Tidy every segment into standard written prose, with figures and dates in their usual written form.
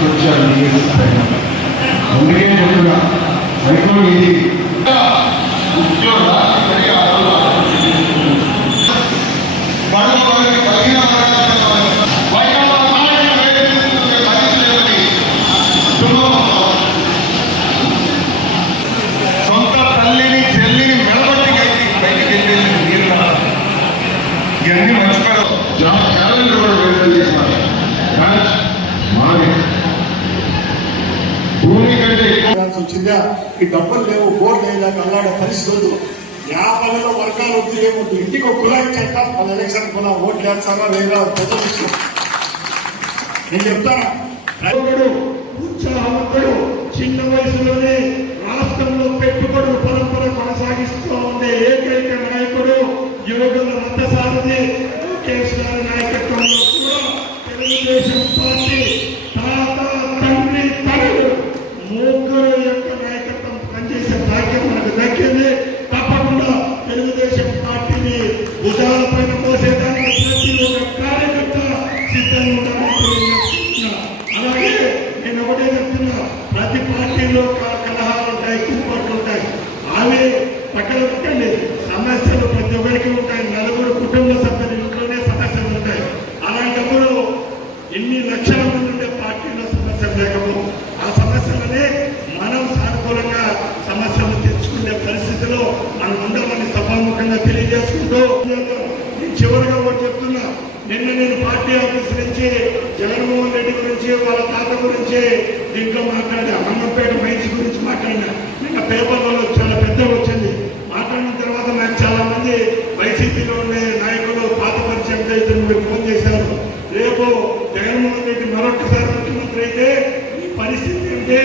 తీసుకొచ్చారు. అందుకే ముందుగా సైకిల్ ఇది సొంత తల్లిని చెల్లిని మెడబట్టి బయటికి వెళ్ళేసి నీరు ఇవన్నీ మర్చిపోయారు. క్యాలెండర్ కూడా విడుదల చేసినారు. భూమి కంటే వచ్చిందా ఈ డబ్బులు లేవు, బోర్డు లేదా అల్లాడే పరిస్థితులు 50 వర్గాలు వద్దు ఏమొద్దు, ఇంటికి ఒక కులాయి చట్టం మన ఎలక్షన్ కులా ఓట్లు వేస్తారా లేదా ప్రజలు ఇష్టం. నేను చెప్తాను, ఉత్సాహవంతుడు చిన్న వయసులోనే రాష్ట్రంలో పెట్టుబడులు పరంపర కొనసాగిస్తూ ఉండే ఏకైక నాయకుడు యువకుల రథసారథి లోకేష్ గారి నాయకత్వంలో కూడా తెలుగుదేశం పార్టీ తాత తండ్రి తనడు ముగ్గురు యొక్క నాయకత్వం పనిచేసే భాగ్యం మనకు దక్కింది. తప్పకుండా తెలుగుదేశం పార్టీని భుజాలపైన మోసేదానికి ప్రతి ఒక్క కార్యకర్త సిద్ధంగా ఉండాలని. అలాగే నేను ఒకటే చెప్తున్నా, ప్రతి పార్టీలో కలహాలు ఉంటాయి, కుమ్పాట్లు ఉంటాయి. అవి పక్కన పెట్టండి, సమస్యలు ప్రతి ఒక్కరికి ఉంటాయి. నలుగురు కుటుంబ సభ్యుల ఇంట్లోనే సమస్యలు ఉంటాయి. అలాంటప్పుడు ఎన్ని లక్షల మంది ఉండే పార్టీలో సమస్యలు లేకపోతే ఆ సమస్యలనే మనం సానుకూలంగా సమస్యలు తెచ్చుకునే పరిస్థితిలో మనం ఉండాలని సభాముఖంగా తెలియజేసుకుంటూ చివరిగా ఒకటి చెప్తున్నా. నేను పార్టీ ఆఫీస్ నుంచి జగన్మోహన్ రెడ్డి గురించి వాళ్ళ తాత గురించి దీంట్లో మాట్లాడా, అమ్మపేట మైన్స్ గురించి మాట్లాడినా. నిన్న పేపర్లలో చాలా పెద్ద వచ్చింది. మాట్లాడిన తర్వాత నాకు చాలా మంది వైసీపీలో ఉండే నాయకులు పాత పరిచయం అయితే మీరు ఫోన్ చేశారు. రేపు జగన్మోహన్ రెడ్డి మరొకసారి ముఖ్యమంత్రి అయితే మీ పరిస్థితి అంటే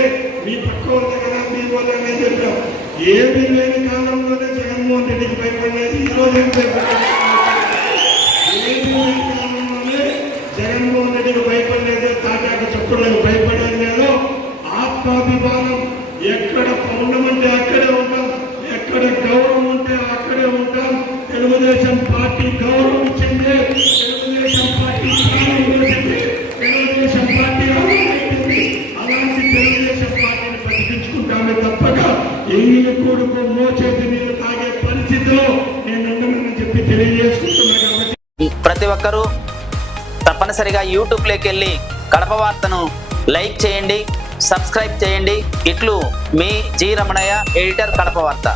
మీ పక్క వాళ్ళ కదా మీ వాళ్ళనే చెప్పాం. ఏమీ లేని కాలంలోనే జగన్మోహన్ రెడ్డికి భయపడలేదు. ఈ రోజు ఏం భయపడలేదు, ఏమీ లేని కాలంలోనే జగన్మోహన్ రెడ్డికి భయపడలేదు. తాటాక చెప్పులకు భయపడేది లేదు. ఆత్మాభిమానం, ఎక్కడ పౌర్ణం అంటే అక్కడే ఉంటాం, ఎక్కడ గౌరవం ఉంటే అక్కడే ఉంటాం. తెలుగుదేశం పార్టీ గౌరవం ఇచ్చింది, తెలుగుదేశం పార్టీ తెలుగుదేశం పార్టీ అలాంటి తెలుగుదేశం పార్టీని బతికించుకుంటామే తప్పగా ఎంగిలి కొడుకు మోచేతి నీళ్ళు తాగే పరిస్థితిలో నేను ఉండమని చెప్పి తెలియజేసుకుంటున్నా. కాబట్టి ప్రతి ఒక్కరూ తప్పనిసరిగా యూట్యూబ్లోకి వెళ్ళి కడప వార్తను లైక్ చేయండి, సబ్స్క్రైబ్ చేయండి. ఇట్లు మీ జి రమణయ్య, ఎడిటర్, కడప వార్త.